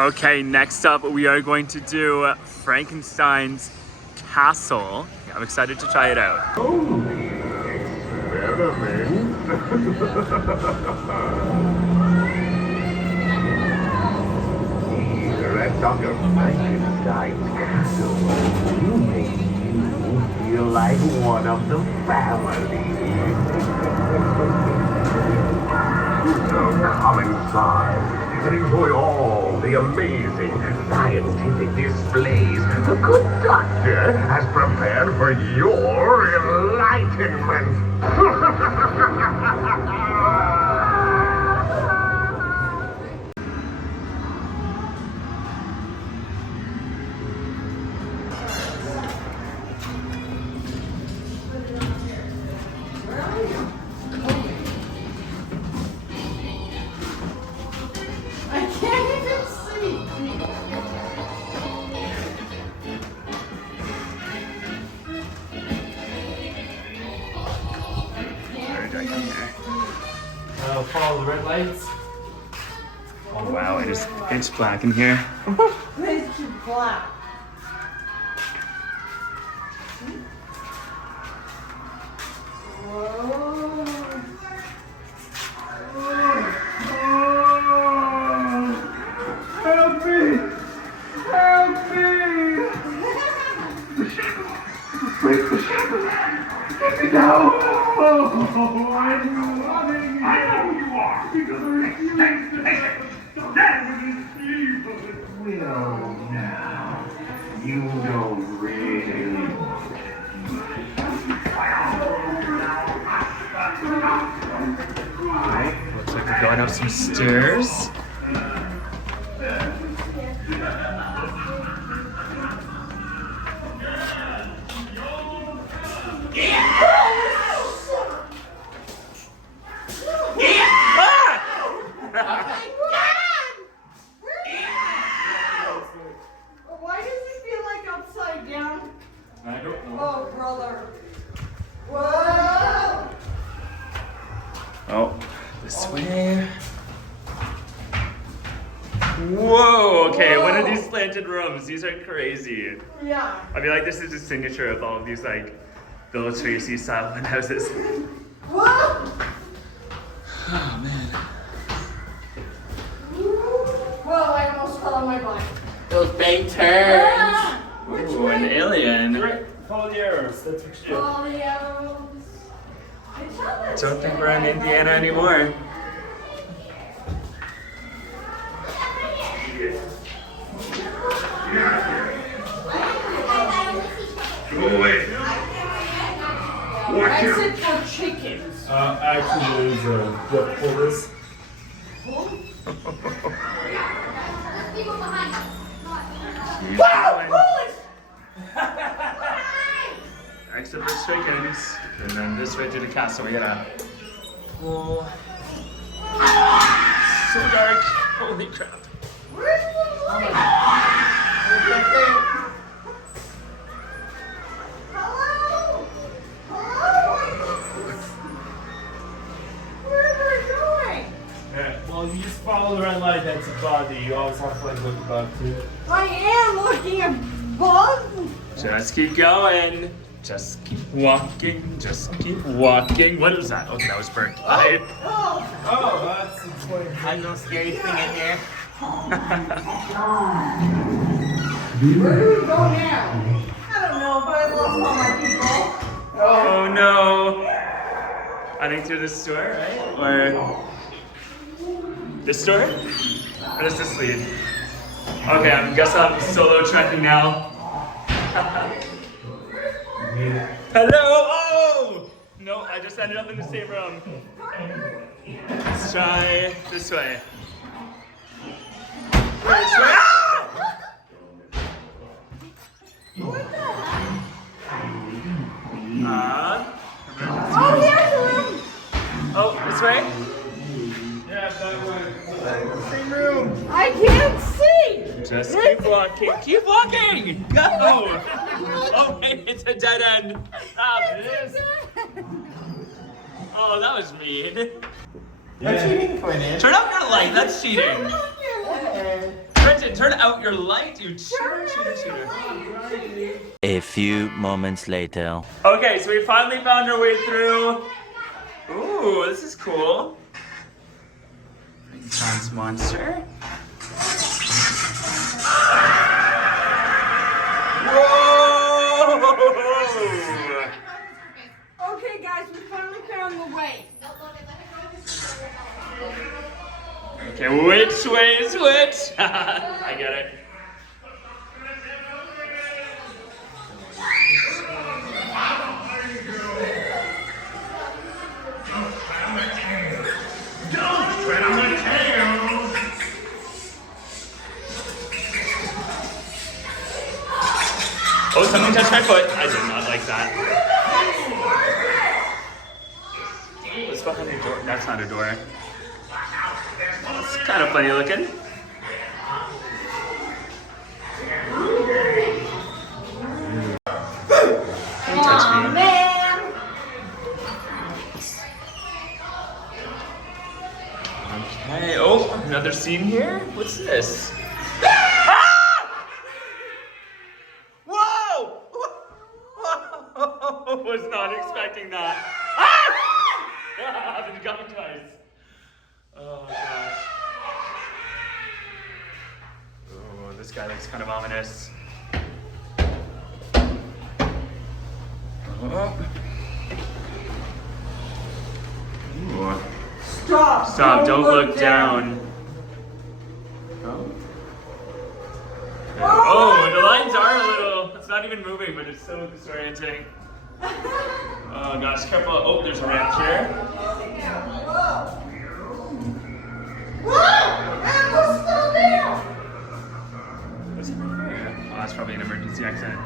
Okay, next up we are going to do Frankenstein's castle. I'm excited to try it out. Holy experiment. Here at Dr. Frankenstein's castle, you make you feel like one of the family. So come inside and enjoy all the amazing scientific displays the good doctor has prepared for your enlightenment. Follow the red lights. Oh wow, it is pitch black in here. Pitch black. Whoa. Help me! Help me! The shadow! Break the shadow! Get me down! Oh, I'm running! I know who you are! Because I refuse to stand with these people! Well, now, you don't really want it. Looks like we're going up some stairs. Why does it feel like upside down? I don't know. Oh, brother. Whoa! Oh, this way. Whoa, okay, what are these slanted rooms? These are crazy. Yeah. I feel like this is a signature of all of these like Villa Tracy style houses. Whoa! Oh man. Whoa, I almost fell on my butt. Those big turns. Ah! Which Ooh, an way? alien. Right, follow the arrows. That's what you do. All the arrows. Don't think we're in Indiana anymore. Go away! Watch out! Exit for chickens. Actually, there's a what pull this. Exit for chickens. And then this way to the castle. We gotta pull. So dark. Holy crap. Hello? Where am I going? Yeah. Well, you just follow the red light. That's above you. You always have to like look above too. I am looking above. Just keep going. Just keep walking. Just keep walking. What is that? Okay, that was burnt. Oh, Oh, that's explains. I'm no scary thing in here. where do we go now? I don't know, but I lost all my people. Oh no. I think through this door, right? Or this door? Where does this lead? Okay, I guess I'm solo trekking now. Hello! Oh! No, I just ended up in the same room. Let's try this way. This way. Ah! What the heck? Oh, here's a room. oh, this way? Yeah, that way. Same room. I can't see. Just keep walking. Keep walking! Go! Oh, wait, it's a dead end. Stop. It is. Oh, that was mean. Yeah. Turn off your light. That's cheating. Brenton, turn out your light, you cheater, cheater, cheater. A few moments later. Okay, so we finally found our way through. Ooh, this is cool. Renaissance monster. Whoa! Okay, guys, we finally found the way. Okay, which way is which? I get it. Don't tread on my tail. Oh, something touched my foot. I did not like that. What's behind the door? That's not a door. It's kind of funny looking. Don't touch me. Man. Okay. Oh, another scene here. What's this? Ah! Whoa! Whoa! Was not expecting that. Ah! I've been got me twice. Oh gosh. Oh, this guy looks kind of ominous. Oh. Ooh. Stop, don't look down. Oh. Oh, the lines are a little, it's not even moving, but it's so disorienting. Oh gosh, careful. Oh, there's a ramp here. Animal's still there. What's it right here? Oh, that's probably an emergency exit.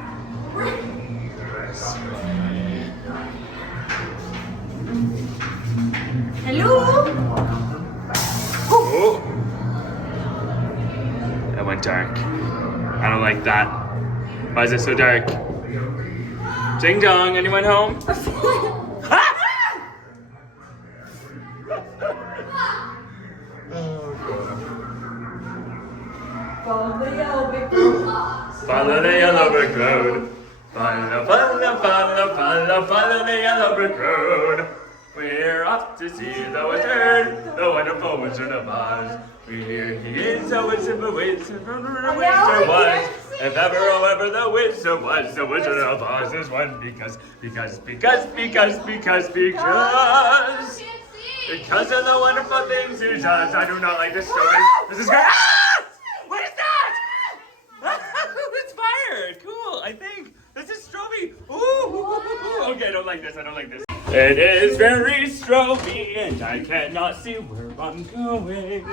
Hello? Oh! That went dark. I don't like that. Why is it so dark? Ding dong, anyone home? Follow the yellow brick road. Follow the yellow brick road. Follow, follow, follow, follow, follow the yellow brick road. We're off to see the wizard, the wonderful Wizard of Oz. We hear he is a wizard, the wizard was. If ever, oh ever, the wizard was, the Wizard of Oz is one because of the wonderful things he does. I do not like this story. This is great. Ah! What is that? It's fired. Cool, I think. This is Stroby. Ooh. Okay, I don't like this. I don't like this. It is very Stroby, and I cannot see where I'm going.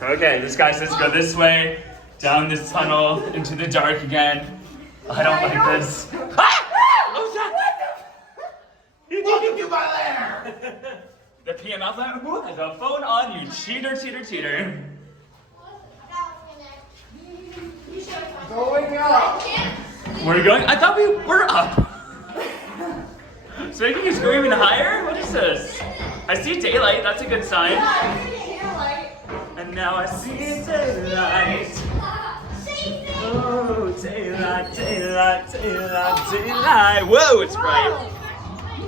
Okay, this guy says go this way, down this tunnel, into the dark again. I don't like this. Ah! Oh, shit! Welcome to my lair. The PM outlet? Who has a phone on, you cheater, cheater, cheater. Going up. We're going? I thought we were up. So making you scream even higher? What is this? I see daylight, that's a good sign. And now I see daylight. Oh, daylight, daylight, daylight, daylight. Whoa, it's bright.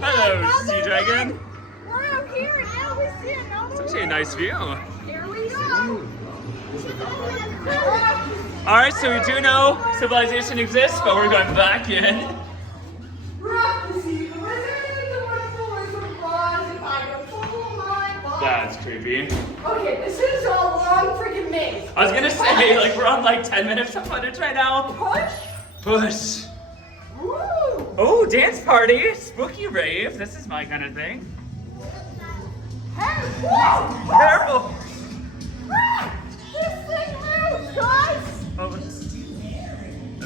Hello, Sea Dragon. We're up here and now we see another. It's actually a nice view. Here we go. Alright, so we do know civilization exists, but we're going back in. We're off to see the wizard, the wonderful Wizard of Oz, if I don't follow my boss. That's creepy. Okay, this is a long freaking maze. I was gonna say, like, we're on like 10 minutes of footage right now. Push. Push. Woo. Oh, dance party, spooky rave. This is my kind of thing. Hey, whoa. Careful. Ah, this thing moves, guys. Oh, let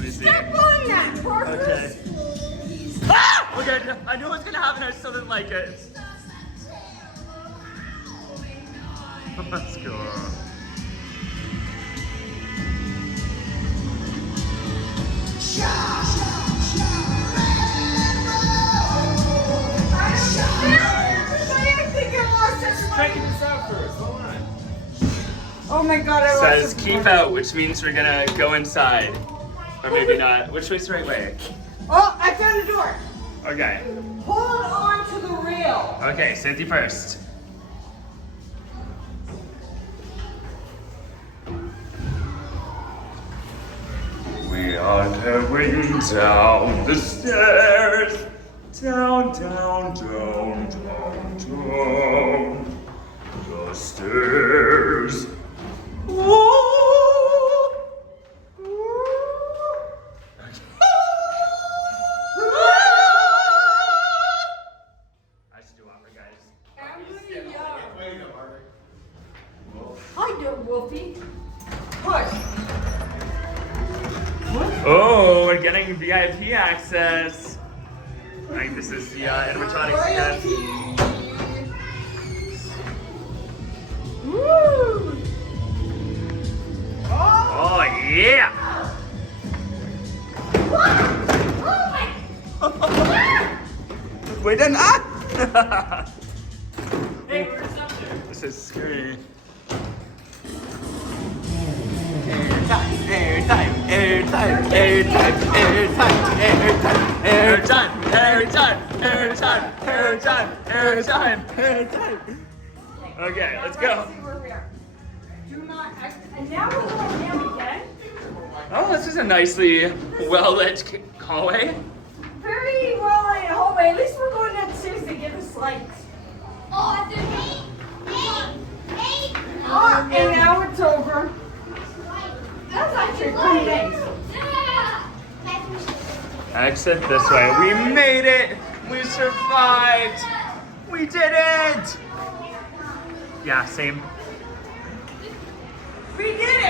me see. Step on that, Parker. Okay. Ah! Okay, I knew what was gonna happen. I still didn't like it. Let's go. Check this out first. Hold on. Oh my god, I Says lost keep out, which means we're gonna go inside. Or maybe not. Which way's the right way? Oh, I found a door. Okay. Hold on to the rail. Okay, safety first. We are going down the stairs. Down, down, down, down, down the stairs. I should do opera, guys. I'm gonna yell. Hi there, Wolfie. Push. Oh, we're getting VIP access. I think this is the animatronic scan. Woo! Oh, yeah! Wait, then ah! Hey, where's up there? This is scary. Airtime. Okay, let's go. Do not act. And now we're going down again. Oh, this is a nicely well-lit hallway. Very well in hallway. At least we're going downstairs to get us lights. Oh, it's Oh, and now it's over. That's actually pretty nice. Exit this way. We made it! We survived! We did it! Yeah, same. We did